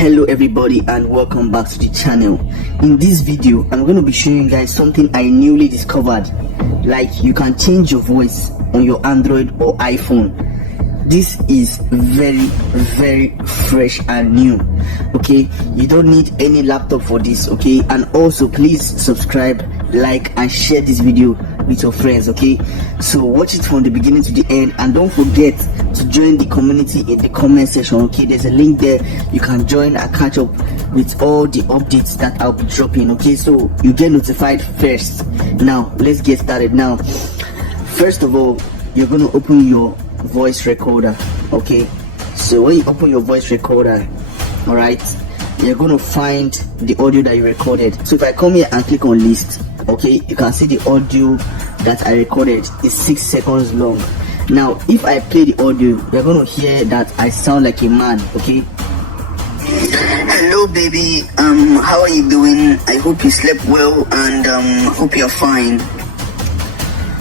Hello everybody and welcome back to the channel. In this video I'm going to be showing you guys something I newly discovered. Like, you can change your voice on your Android or iPhone. This is very fresh and new. Okay, you don't need any laptop for this. Okay, and also please subscribe, like and share this video with your friends. Okay, so watch it from the beginning to the end, and don't forget to join the community in the comment section. Okay, there's a link there. You can join and catch up with all the updates that I'll be dropping. Okay, so you get notified first. Now let's get started. Now, first of all, you're going to open your voice recorder. Okay, so when you open your voice recorder, all right, you're going to find the audio that you recorded. So if I come here and click on list, okay, you can see the audio that I recorded is 6 seconds long. Now if I play the audio, you're going to hear that I sound like a man. Okay, hello baby, how are you doing? I hope you slept well and hope you're fine.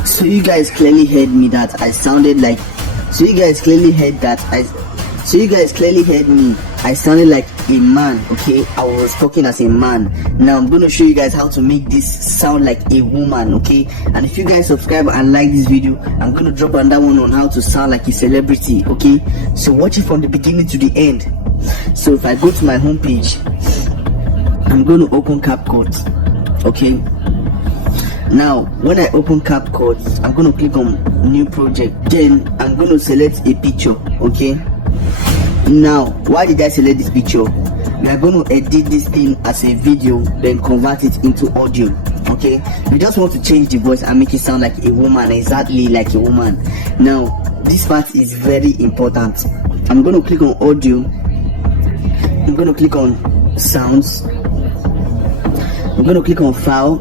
So you guys clearly heard me that I sounded like so you guys clearly heard me. I sounded like a man. Okay, I was talking as a man. Now I'm going to show you guys how to make this sound like a woman. Okay, and if you guys subscribe and like this video, I'm going to drop another one on how to sound like a celebrity. Okay, so watch it from the beginning to the end. So if I go to my home page, I'm going to open CapCut. Okay, now when I open CapCut, I'm going to click on new project, then I'm going to select a picture. Okay, now why did I select this picture? We are going to edit this thing as a video, then convert it into audio. Okay, we just want to change the voice and make it sound like a woman, exactly like a woman. Now this part is very important. I'm going to click on audio, I'm going to click on sounds, I'm going to click on file,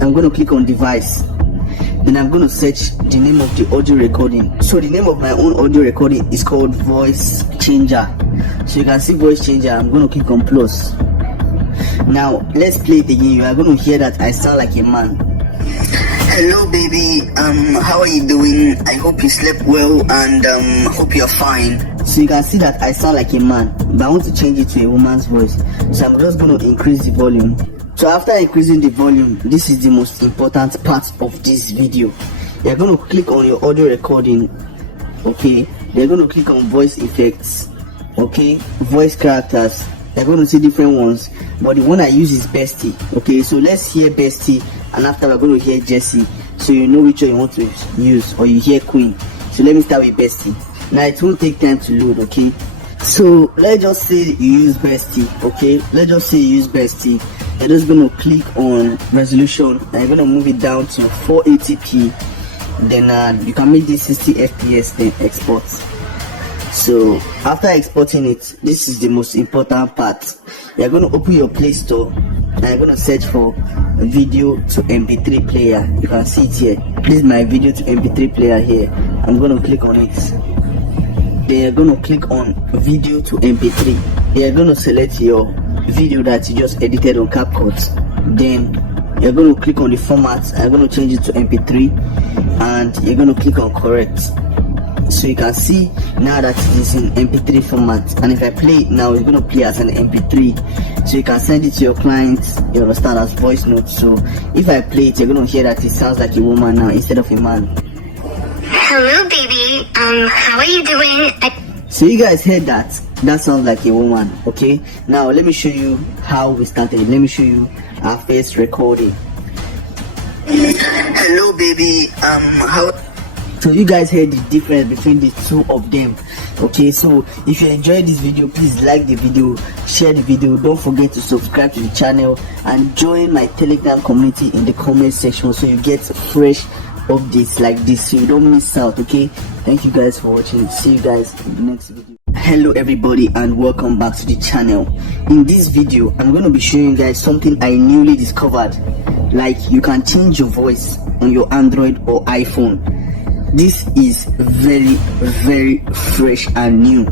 I'm going to click on device, then I'm going to search the name of the audio recording. So the name of my own audio recording is called voice changer. So you can see voice changer. I'm going to click on plus. Now let's play it again. You are going to hear that I sound like a man. Hello baby, how are you doing? I hope you slept well and hope you're fine. So you can see that I sound like a man, but I want to change it to a woman's voice. So I'm just going to increase the volume. So after increasing the volume, this is the most important part of this video. You're going to click on your audio recording. Okay, you're going to click on voice effects. Okay, voice characters. You're going to see different ones, but the one I use is Bestie. Okay, so let's hear Bestie, and after we're going to hear Jessie, so you know which one you want to use, or you hear Queen. So let me start with Bestie. Now it won't take time to load. Okay, so let's just say you use Bestie. Okay, let's just say you use Bestie. You're just going to click on resolution and you're going to move it down to 480p. Then you can make this 60 fps, then export. So after exporting it, this is the most important part. You're going to open your Play Store and you're going to search for video to MP3 player. You can see it here. This is my video to MP3 player here. I'm going to click on it. Then you're going to click on video to MP3. You're going to select your video that you just edited on CapCut. Then you're going to click on the format. I'm going to change it to MP3 and you're going to click on correct. So you can see now that it is in MP3 format, and if I play it now, it's going to play as an MP3. So you can send it to your clients, you understand, as voice notes. So if I play it, you're going to hear that it sounds like a woman now instead of a man. Hello baby, how are you doing? So you guys heard that sounds like a woman. Okay, now let me show you how we started. Let me show you our first recording. Hello baby, how. So you guys heard the difference between the two of them. Okay, so if you enjoyed this video, please like the video, share the video, don't forget to subscribe to the channel and join my Telegram community in the comment section so you get fresh updates like this, so you don't miss out. Okay, thank you guys for watching. See you guys in the next video. Hello everybody and welcome back to the channel. In this video I'm going to be showing you guys something I newly discovered. Like, you can change your voice on your Android or iPhone. this is very fresh and new.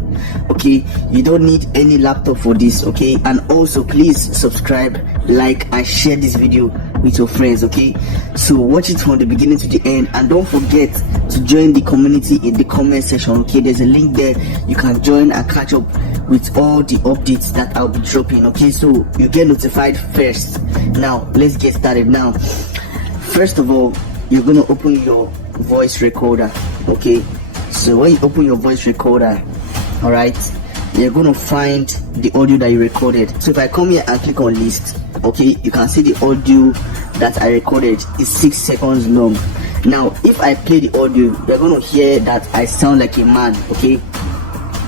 Okay, you don't need any laptop for this. Okay, and also please subscribe, like and share this video with your friends. Okay, so watch it from the beginning to the end, and don't forget to join the community in the comment section. Okay, there's a link there. You can join and catch up with all the updates that I'll be dropping. Okay, so you get notified first. Now let's get started. Now first of all, you're gonna open your voice recorder. Okay, so when you open your voice recorder, all right, you're gonna find the audio that you recorded. So if I come here and click on list, okay, you can see the audio that I recorded is 6 seconds long. Now if I play the audio, you're gonna hear that I sound like a man. Okay,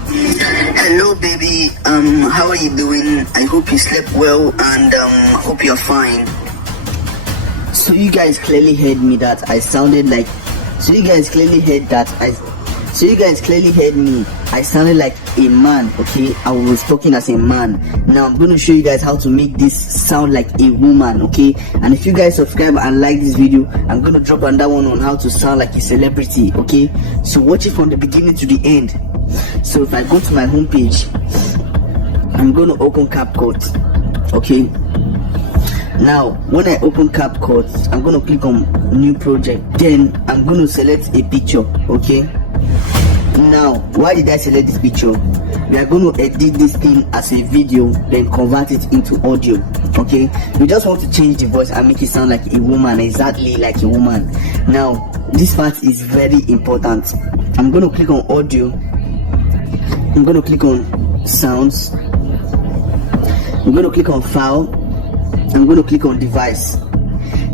hello baby, how are you doing? I hope you slept well and hope you're fine. So you guys clearly heard me that I sounded like, so you guys clearly heard me, I sounded like a man. Okay, I was talking as a man. Now I'm going to show you guys how to make this sound like a woman. Okay, and if you guys subscribe and like this video, I'm going to drop another one on how to sound like a celebrity. Okay, so watch it from the beginning to the end. So if I go to my homepage, I'm going to open CapCut. Okay, now when I open CapCut, I'm going to click on new project, then I'm going to select a picture. Okay, now why did I select this picture? We are going to edit this thing as a video, then convert it into audio. Okay, we just want to change the voice and make it sound like a woman, exactly like a woman. Now this part is very important. I'm going to click on audio, I'm going to click on sounds, I'm going to click on file, I'm going to click on device,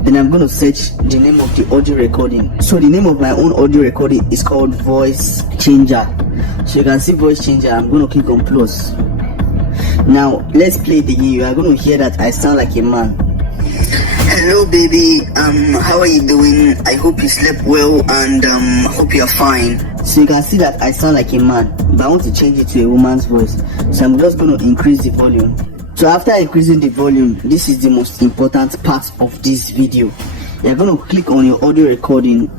then I'm going to search the name of the audio recording. So the name of my own audio recording is called voice changer. So you can see voice changer. I'm going to click on plus. Now let's play the game. You are going to hear that I sound like a man. Hello baby, how are you doing? I hope you slept well and hope you're fine. So you can see that I sound like a man, but I want to change it to a woman's voice. So I'm just going to increase the volume. So after increasing the volume, this is the most important part of this video. You're going to click on your audio recording.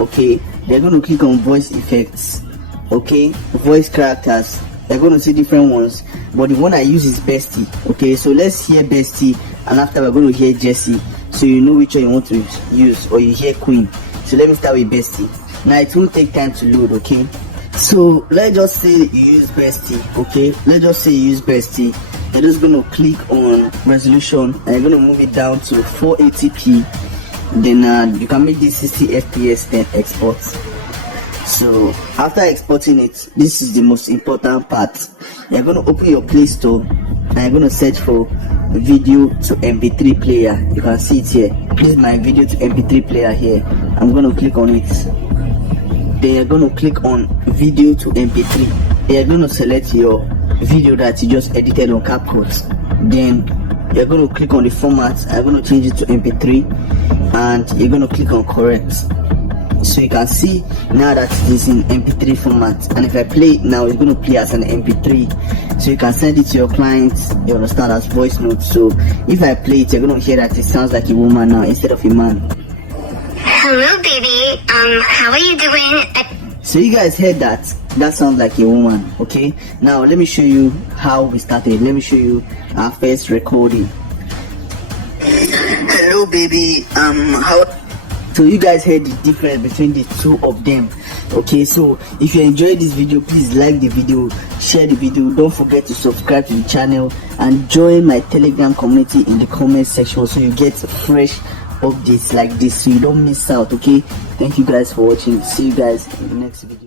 Okay, you're going to click on voice effects. Okay, voice characters. You're going to see different ones, but the one I use is Bestie. Okay, so let's hear Bestie, and after we're going to hear Jessie, so you know which one you want to use, or you hear Queen. So let me start with Bestie. Now it won't take time to load. Okay, so let's just say you use Bestie. Okay, let's just say you use Bestie. You're just going to click on resolution and you're going to move it down to 480p. Then you can make this 60 fps, then export. So after exporting it, this is the most important part. You're going to open your Play Store and you're going to search for video to MP3 player. You can see it here. This is my video to MP3 player here. I'm going to click on it. Then you're going to click on video to MP3. You're going to select your video that you just edited on CapCut. Then you're going to click on the format. I'm going to change it to MP3 and you're going to click on correct. So you can see now that it is in MP3 format, and if I play it now, it's going to play as an MP3. So you can send it to your clients, you understand, as voice notes. So if I play it, you're going to hear that it sounds like a woman now instead of a man. Hello baby, how are you doing? So you guys heard that sounds like a woman. Okay, now let me show you how we started. Let me show you our first recording. Hello baby, how. So you guys heard the difference between the two of them. Okay, so if you enjoyed this video, please like the video, share the video, don't forget to subscribe to the channel and join my Telegram community in the comment section so you get fresh updates like this so you don't miss out. Okay, thank you guys for watching. See you guys in the next video.